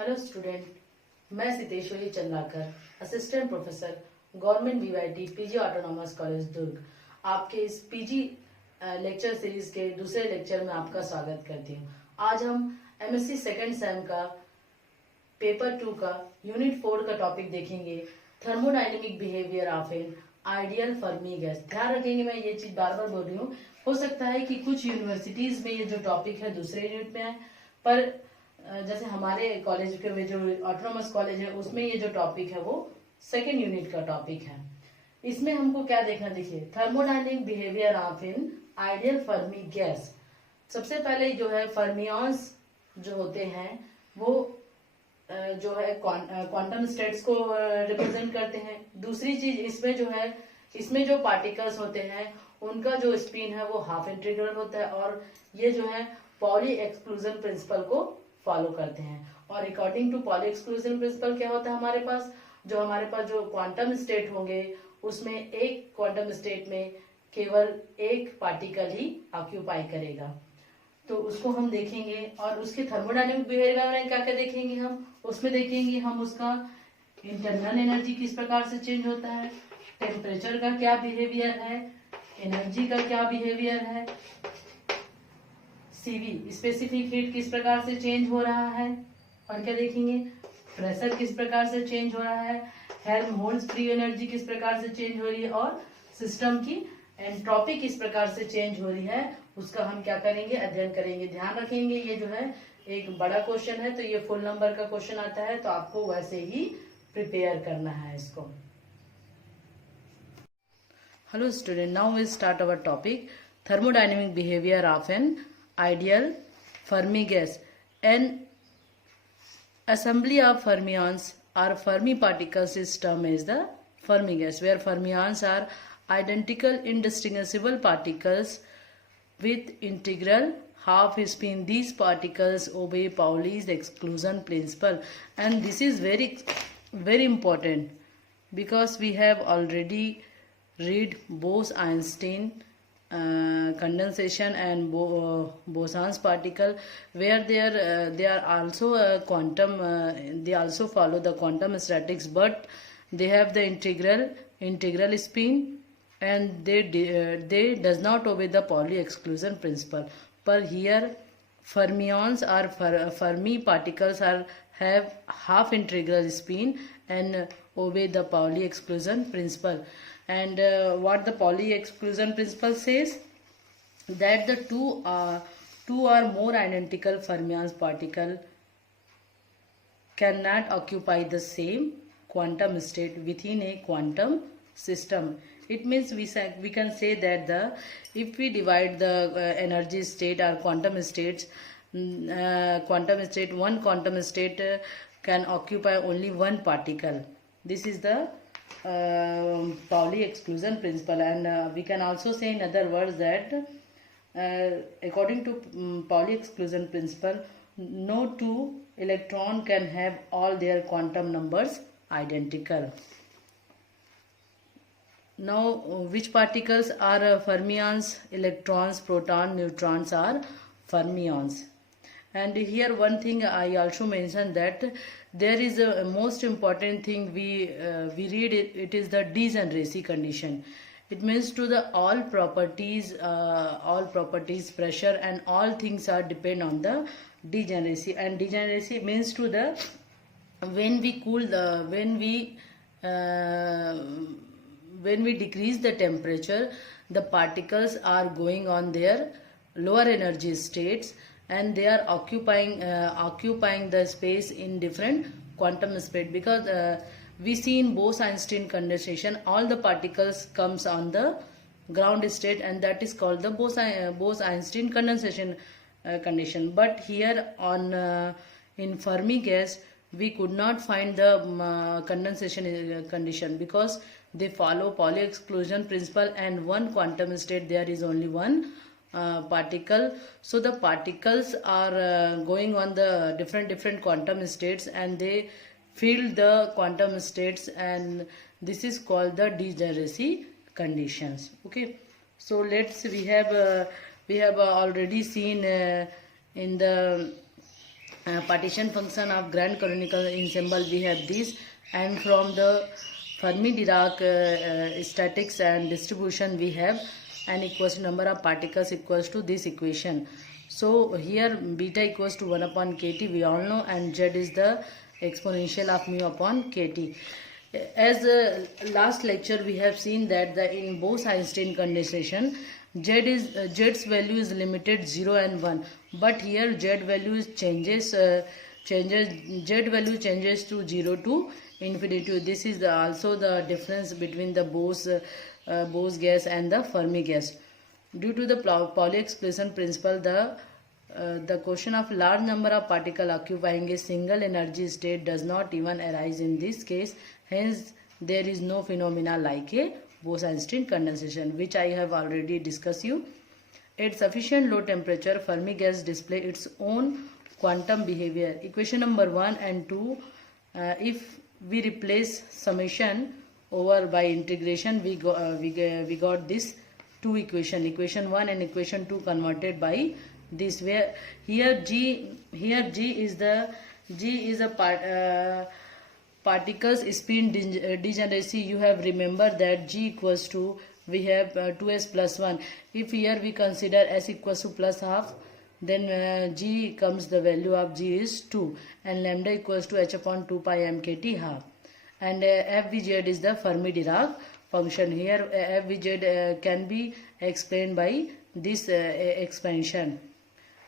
Hello student, मैं Siteshwari Chandrakar, assistant professor government VYT PG autonomous college Durg, आपके इस पीजी लेक्चर सीरीज के दूसरे लेक्चर में आपका स्वागत करती हूँ। आज हम एमएससी सेकेंड सेम का पेपर 2 का यूनिट 4 का टॉपिक देखेंगे, thermodynamic behaviour of an ideal Fermi gas. ध्यान रखेंगे, मैं ये चीज बार बार बोल रही हूँ, हो सकता है कि कुछ यूनिवर्सिटीज में ये जो टॉपिक है दूसरे यूनिट में आए, पर जैसे हमारे कॉलेज के में जो ऑटोनॉमस कॉलेज है उसमें ये जो टॉपिक है वो सेकेंड यूनिट का टॉपिक है। इसमें हमको क्या देखना, देखिए thermodynamic behaviour of an ideal Fermi gas. सबसे पहले जो है फर्मियंस जो होते हैं वो जो है क्वांटम स्टेट्स को रिप्रेजेंट करते हैं। दूसरी चीज इसमें जो है, इसमें जो पार्टिकल्स होते हैं उनका जो स्पिन है वो हाफ इंटीग्रल होता है, और ये जो है पॉली एक्सक्लूजन प्रिंसिपल को फॉलो करते हैं। और according to Pauli exclusion principle क्या होता है, हमारे पास जो क्वांटम स्टेट होंगे उसमें एक क्वांटम स्टेट में केवल एक पार्टिकल ही ऑक्यूपाई करेगा, तो उसको हम देखेंगे। और उसके थर्मोडायनेमिक बिहेवियर में क्या क्या देखेंगे, हम उसमें देखेंगे हम उसका इंटरनल एनर्जी किस प्रकार से चेंज होता है, टेम्परेचर का क्या बिहेवियर है, एनर्जी का क्या बिहेवियर है, सीवी स्पेसिफिक हीट किस प्रकार से चेंज हो रहा है, और क्या देखेंगे प्रेशर किस प्रकार से चेंज हो रहा है, हेल्महोल्ट्ज फ्री एनर्जी किस प्रकार से चेंज हो रही है, और सिस्टम की एंट्रोपी किस प्रकार से चेंज हो रही है, उसका हम क्या करेंगे, अध्ययन करेंगे। ध्यान रखेंगे ये जो है एक बड़ा क्वेश्चन है, तो ये फुल नंबर का क्वेश्चन आता है, तो आपको वैसे ही प्रिपेयर करना है इसको। Hello student, now we start our topic thermodynamic behavior of an ideal Fermi gas. An assembly of fermions or Fermi particles is termed as the Fermi gas, where fermions are identical indistinguishable particles with integral half spin. These particles obey Pauli's exclusion principle, and this is very important because we have already read Bose-Einstein condensation and Boson particle, where they are also a quantum, they also follow the quantum statistics, but they have the integral spin, and they does not obey the Pauli exclusion principle. But here fermions or Fermi particles have half integral spin and obey the Pauli exclusion principle. And what the Pauli exclusion principle says, that the two or more identical fermions particle cannot occupy the same quantum state within a quantum system. It means we can say that if we divide the energy state or quantum states, one quantum state can occupy only one particle. This is the Pauli exclusion principle, and we can also say in other words that according to Pauli exclusion principle, no two electron can have all their quantum numbers identical. Now, which particles are fermions? Electrons, protons, neutrons are fermions. And here one thing I also mentioned, that there is a most important thing we read it is the degeneracy condition. It means to the all properties, pressure and all things are depend on the degeneracy. And degeneracy means to the when we decrease the temperature, the particles are going on their lower energy states, and they are occupying the space in different quantum state, because we see in Bose-Einstein condensation all the particles comes on the ground state, and that is called the Bose-Einstein condensation condition. But here on in Fermi gas we could not find the condensation condition, because they follow Pauli exclusion principle, and one quantum state there is only one particle. So the particles are going on the different quantum states, and they fill the quantum states, and this is called the degeneracy conditions. Okay, so we have already seen in the partition function of grand canonical ensemble we have this, and from the Fermi-Dirac statics and distribution we have n equals to number of particles equals to this equation. So here beta equals to 1 upon kt we all know, and z is the exponential of mu upon kt. As last lecture we have seen that in Bose-Einstein condensation z's value is limited 0 and 1, but here z value changes z value changes to 0 to infinity. This is also the difference between the Bose gas and the Fermi gas. Due to the Pauli exclusion principle, the question of large number of particles occupying a single energy state does not even arise in this case. Hence, there is no phenomena like a Bose-Einstein condensation, which I have already discussed you. At sufficient low temperature, Fermi gas display its own quantum behavior. Equation number 1 and 2, if we replace summation over by integration, we got this two equation, equation 1 and equation 2 converted by this, where here g is a particles spin degeneracy. You have remembered that g equals to, we have 2s plus 1. If here we consider s equals to plus half, then g comes, the value of g is 2, and lambda equals to h upon 2 pi mkt half, and fvz is the Fermi-Dirac function. Here fvz can be explained by this expansion.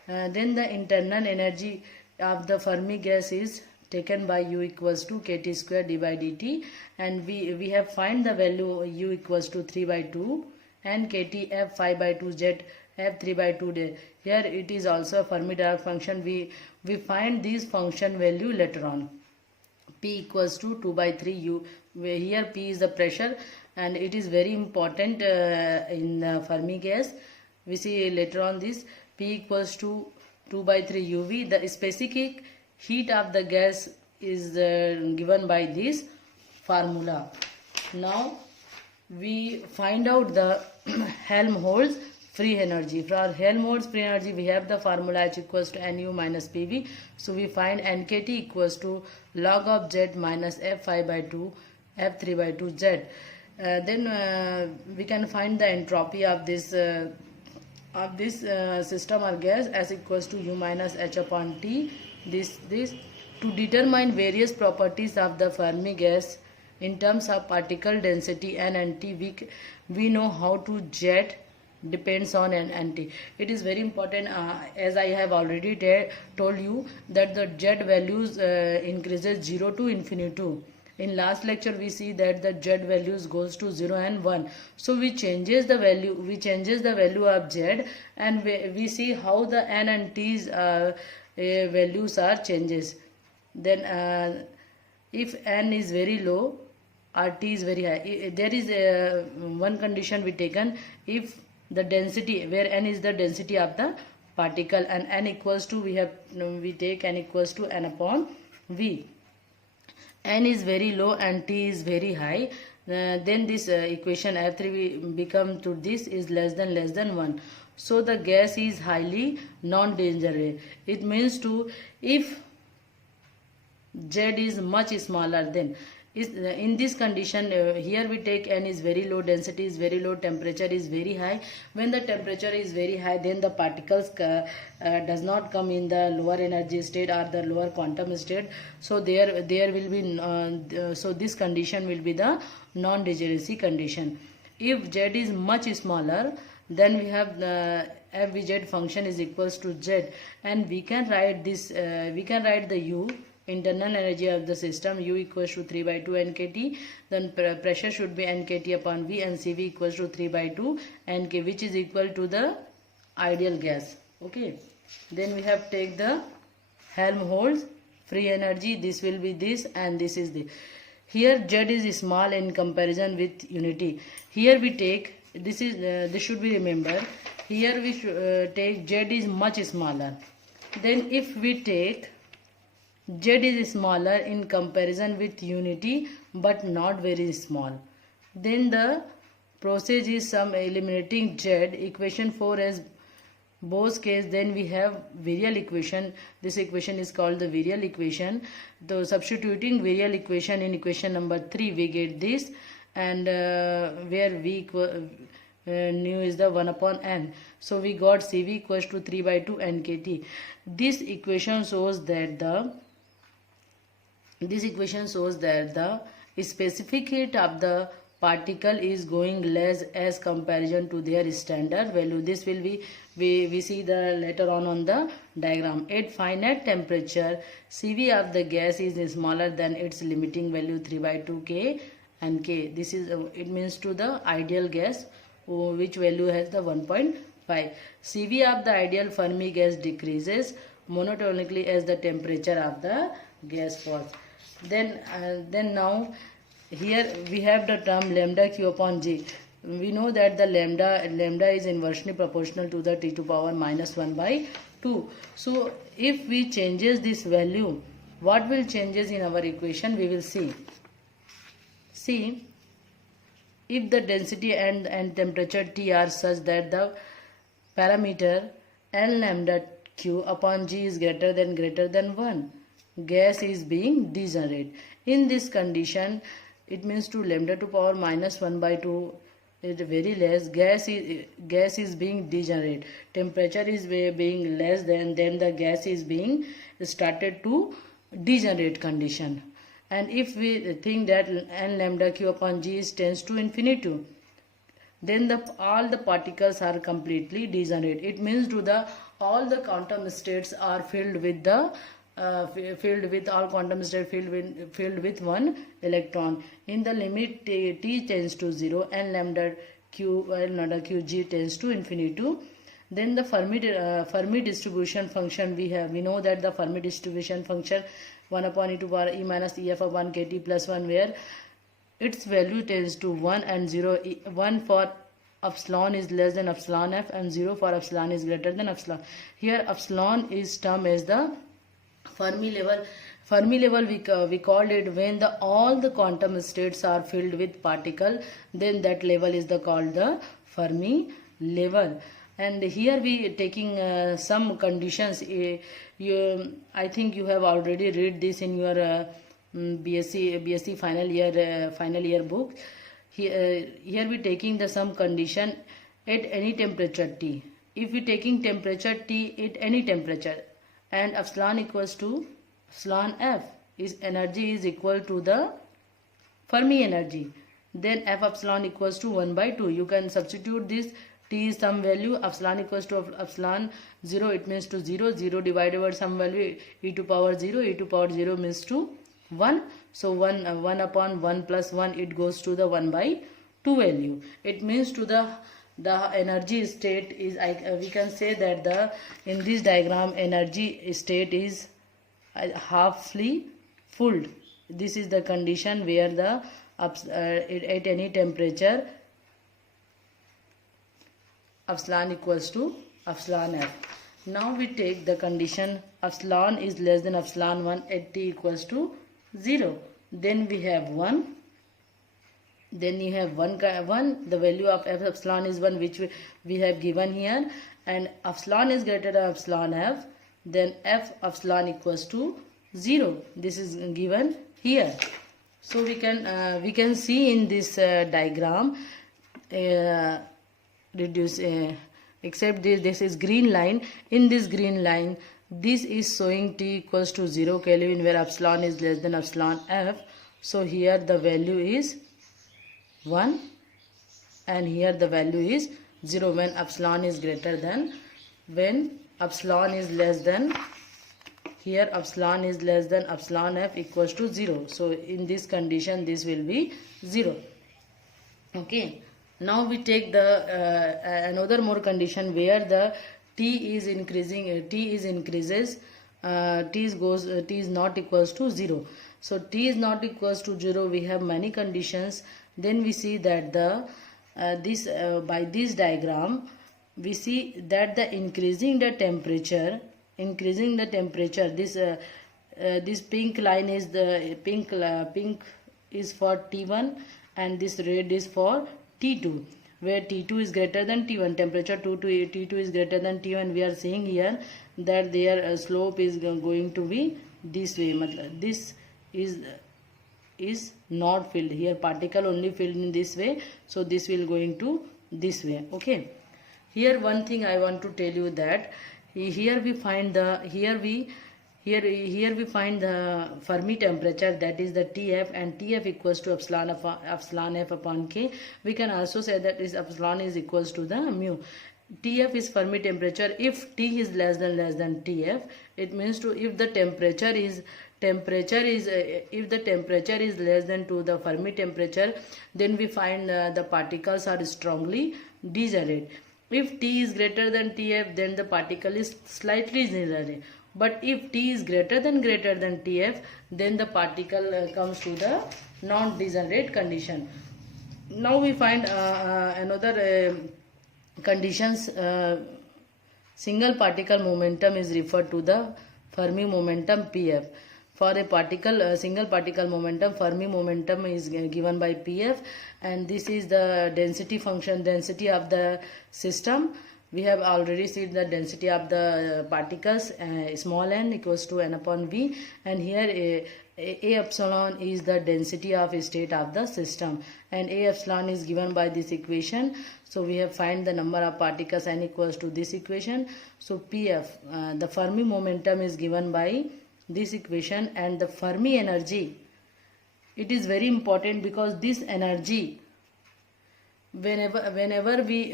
Then the internal energy of the Fermi gas is taken by u equals to kt square d by dt, and we have find the value u equals to 3 by 2 and kt f 5 by 2 z f 3 by 2 day. Here it is also a Fermi-Dirac function. We find this function value later on. P equals to 2 by 3 u, where here P is the pressure, and it is very important in Fermi gas. We see later on this. P equals to 2 by 3 uv. The specific heat of the gas is given by this formula. Now we find out the Helmholtz free energy. For Helmholtz free energy, we have the formula H equals to nu minus PV. So we find nkt equals to log of z minus f5 by 2 f3 by 2 z. Then we can find the entropy of this system or gas as equals to u minus h upon t. This to determine various properties of the Fermi gas in terms of particle density n and t, we know how to z depends on n and t. It is very important, as I have already told you, that the z values increases 0 to infinity. In last lecture we see that the z values goes to 0 and 1. So we changes the value of z, and we see how the n and t's values are changes. Then if n is very low or t is very high, there is one condition we taken. If the density, where n is the density of the particle, and n equals to, we take n equals to n upon v. N is very low and t is very high, then this equation F3 become to this is less than 1. So the gas is highly non-dangerous. It means to, if z is much smaller, then in this condition, here we take n is very low, density is very low, temperature is very high. When the temperature is very high, then the particles does not come in the lower energy state or the lower quantum state. So there will be so this condition will be the non-degeneracy condition. If z is much smaller, then we have fvz function is equals to z, and we can write this. We can write the u, internal energy of the system, u equals to 3 by 2 nkt. Then pressure should be nkt upon v, and cv equals to 3 by 2 nk, which is equal to the ideal gas. Okay. Then we have take the Helmholtz free energy. This will be this, and this is the. Here z is small in comparison with unity. Here we take, this should be remembered. Here we take z is much smaller. Then if we take z is smaller in comparison with unity but not very small, then the process is some eliminating z. Equation 4 as both case, then we have virial equation. This equation is called the virial equation. So substituting virial equation in equation number 3, we get this, and where v nu is the 1 upon n. So we got Cv equals to 3 by 2 nkt. This equation shows that the specific heat of the particle is going less as comparison to their standard value. This will be, we see the later on the diagram. At finite temperature, Cv of the gas is smaller than its limiting value 3 by 2 K and K. This is it means to the ideal gas, which value has the 1.5. Cv of the ideal Fermi gas decreases monotonically as the temperature of the gas falls. Then now here we have the term lambda q upon g. We know that the lambda is inversely proportional to the t to power minus 1 by 2. So if we changes this value, what will changes in our equation, we will see. See, if the density and temperature T are such that the parameter N lambda q upon g is greater than 1, gas is being degenerate. In this condition, it means to lambda to power minus 1 by 2 is very less. Gas is being degenerate. Temperature is being less than the gas is being started to degenerate condition. And if we think that n lambda q upon g tends to infinity, then all the particles are completely degenerate. It means to the all the quantum states are filled with one electron. In the limit t tends to 0 and lambda q g tends to infinity, then the Fermi distribution function we know that the Fermi distribution function 1 upon e to power e minus ef of 1 kt plus 1, where its value tends to 1 and 0. 1 for epsilon is less than epsilon f and 0 for epsilon is greater than epsilon. Here epsilon is termed as the Fermi level. Fermi level we called it when all the quantum states are filled with particle, then that level is called the Fermi level. And here we taking some conditions. I think you have already read this in your BSc final year book. Here we taking some condition at any temperature T. If we taking temperature T at any temperature and epsilon equals to epsilon f, is energy is equal to the Fermi energy, then f epsilon equals to 1 by 2. You can substitute this. T is some value, epsilon equals to epsilon 0, it means to 0 divided by some value e to power 0 means to 1. So 1 upon 1 plus 1, it goes to the 1 by 2 value. It means to the energy state is, we can say that in this diagram energy state is halfly full. This is the condition where at any temperature epsilon equals to epsilon f. Now we take the condition epsilon is less than epsilon 1 at t equals to 0. Then we have 1. Then you have 1. The value of f epsilon is 1, which we have given here, and epsilon is greater than epsilon f. Then f epsilon equals to 0. This is given here. So we can see in this diagram. Except this is green line. In this green line, this is showing t equals to 0 Kelvin, where epsilon is less than epsilon f. So here the value is 1 and here the value is 0 when epsilon is greater than, when epsilon is less than, here epsilon is less than epsilon f equals to 0. So in this condition this will be 0. Okay. Now we take another more condition where the t is increasing, t is not equals to 0. So t is not equals to 0. We have many conditions. Then we see that by this diagram we see that the increasing the temperature. This pink line is the pink is for T1 and this red is for T2. where T2 is greater than T1, temperature T2 is greater than T1. We are seeing here that their slope is going to be this way. This is not filled here, particle only filled in this way, so this will going to this way. Okay, here one thing I want to tell you that here we find the here we find the Fermi temperature, that is the Tf, and Tf equals to epsilon f upon k. We can also say that this epsilon is equals to the mu. Tf is Fermi temperature. If T is less than Tf, it means to if the temperature is less than to the Fermi temperature, then we find the particles are strongly degenerate. If T is greater than Tf, then the particle is slightly degenerate. But if T is greater than Tf, then the particle comes to the non-degenerate condition. Now we find another conditions. Single particle momentum is referred to the Fermi momentum Pf. For a particle, single particle momentum, Fermi momentum is given by Pf, and this is the density function, density of the system. We have already seen the density of the particles, small n equals to n upon v, and here a epsilon is the density of state of the system, and a epsilon is given by this equation. So we have find the number of particles n equals to this equation. So Pf, the Fermi momentum is given by this equation, and the Fermi energy, it is very important because this energy, whenever we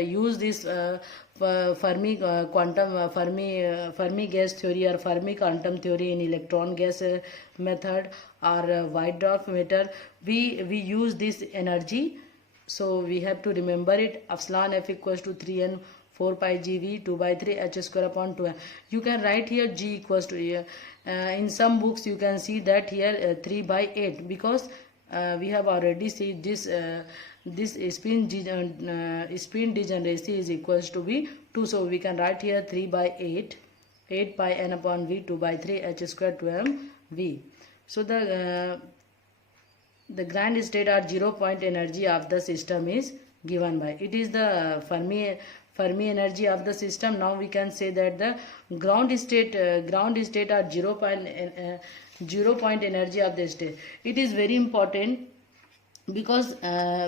use this Fermi quantum Fermi gas theory or Fermi quantum theory in electron gas method or white dwarf method, we use this energy. So we have to remember it. Epsilon f equals to 3n 4 pi GV 2 by 3 h square upon 2. You can write here G equals to in some books you can see that here 3 by 8, because we have already seen this spin degeneracy is equals to be 2. So we can write here 3 by 8 pi n upon v 2 by 3 h square 2m v. So the grand state or 0 point energy of the system is given by, it is the Fermi energy of the system. Now we can say that the ground state or 0 point energy of the state. It is very important because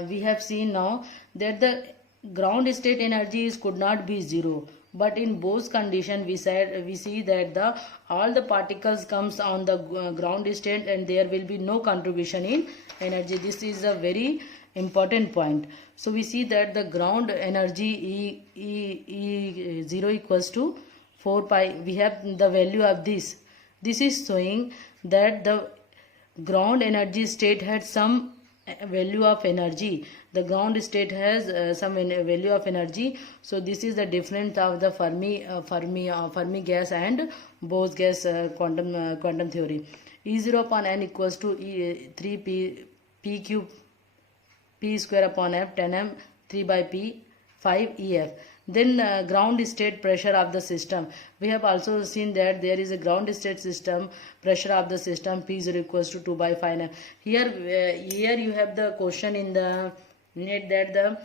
we have seen now that the ground state energy could not be 0, but in Bose condition we see that all the particles comes on the ground state and there will be no contribution in energy. This is a very important point. So we see that the ground energy E0 equals to 4 pi. We have the value of this. This is showing that the ground energy state had some value of energy. The ground state has some value of energy. So this is the difference of the Fermi gas and Bose gas quantum theory. E0 upon n equals to 3 p cube p square upon f 10m 3 by p 5 ef. Then ground state pressure of the system. We have also seen that there is a ground state system pressure of the system P0 equals to 2 by 5 m. Here you have the question in the net that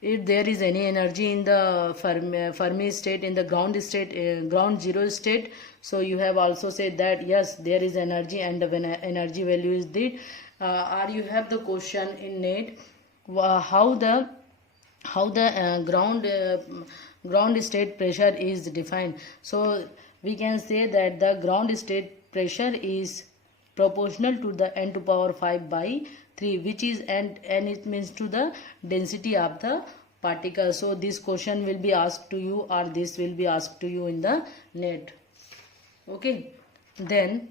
if there is any energy in the Fermi state, in the ground state, ground zero state. So you have also said that yes, there is energy, and when energy value is this. Or you have the question in net how the ground state pressure is defined. So we can say that the ground state pressure is proportional to the n to power 5 by 3, which is and it means to the density of the particle. So this question will be asked to you, or this will be asked to you in the net. Okay, then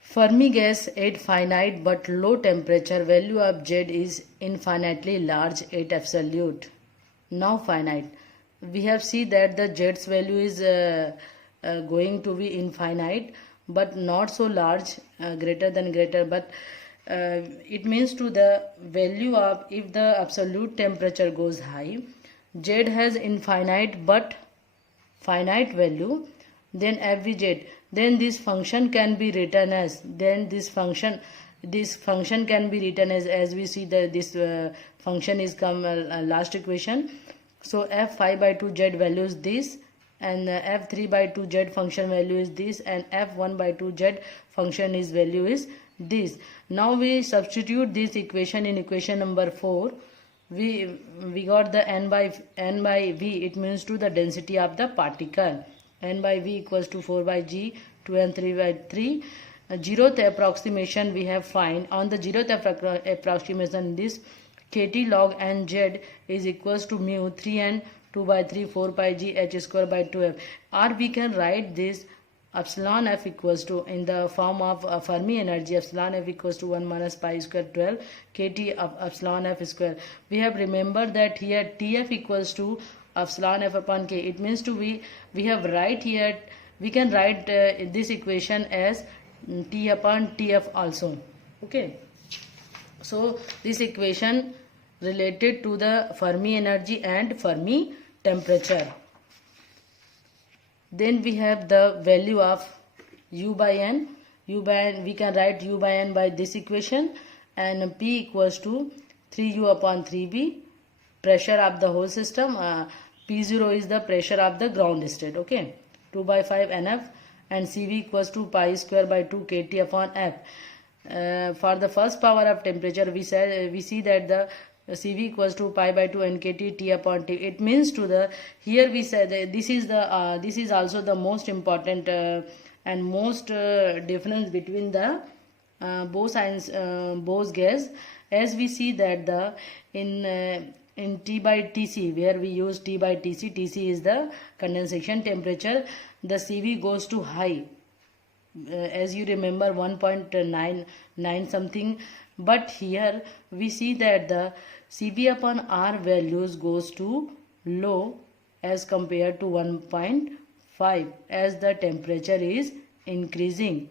Fermi gas at finite but low temperature, value of Z is infinitely large at absolute. Now finite. We have seen that the Z's value is going to be infinite but not so large, greater than greater, but it means to the value of, if the absolute temperature goes high, Z has infinite but finite value, then FVZ, then this function can be written as, then this function this function can be written as we see that this function is come last equation. So f5 by 2 z value is this, and f3 by 2 z function value is this, and f1 by 2 z function is value is this. Now we substitute this equation in equation number 4. We got the n by v, it means to the density of the particle. N by v equals to 4 by g, 2 and 3 by 3. Zeroth approximation we have find. On the zeroth approximation, this kt log n z is equals to mu 3 and 2 by 3 4 pi g h square by 2f. Or we can write this epsilon f equals to, in the form of Fermi energy, epsilon f equals to 1 minus pi square 12 kt of epsilon f square. We have remembered that here tf equals to epsilon f upon k. It means to we have write here, we can write this equation as t upon tf also. Okay, so this equation related to the Fermi energy and Fermi temperature. Then we have the value of u by n. U by n, we can write u by n by this equation, and p equals to 3u upon 3b, pressure of the whole system. P0 is the pressure of the ground state. Okay, 2 by 5 nf, and cv equals to pi square by 2 kt upon f. For the first power of temperature, we see that the cv equals to pi by 2 nkt t upon t. It means to the, here we said this is also the most important and most difference between the Bose gas, as we see that the in T by Tc, where we use T by Tc, Tc is the condensation temperature, the Cv goes to high, as you remember 1.99 something, but here we see that the Cv upon R values goes to low as compared to 1.5 as the temperature is increasing.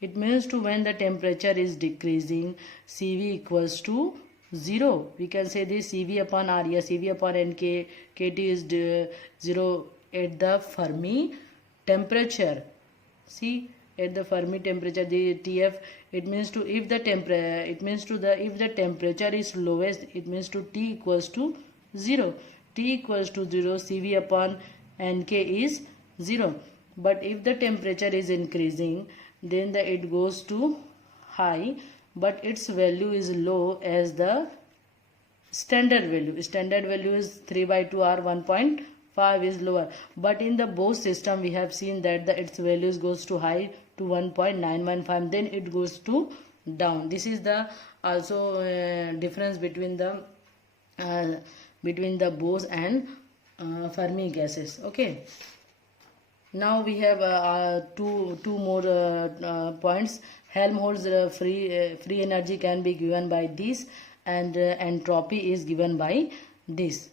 It means to when the temperature is decreasing, Cv equals to 0. We can say this Cv upon R, yes, Cv upon Nk, Kt is 0 at the Fermi temperature. See, at the Fermi temperature, the Tf, it means to if the temperature is lowest, it means to T equals to 0. T equals to 0, Cv upon Nk is 0. But if the temperature is increasing, then it goes to high, but its value is low as the standard value. Standard value is 3 by 2 or 1.5 is lower. But in the Bose system, we have seen that its values goes to high to 1.915, then it goes to down. This is the also difference between the Bose and Fermi gases. Okay. Now we have two more points. Helmholtz free energy can be given by this, and entropy is given by this.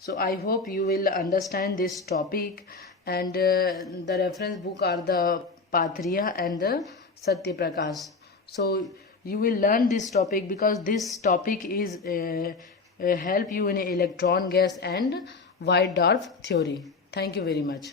So I hope you will understand this topic, and the reference book are the Pathria and the Satya Prakash. So you will learn this topic because this topic is help you in electron gas and white dwarf theory. Thank you very much.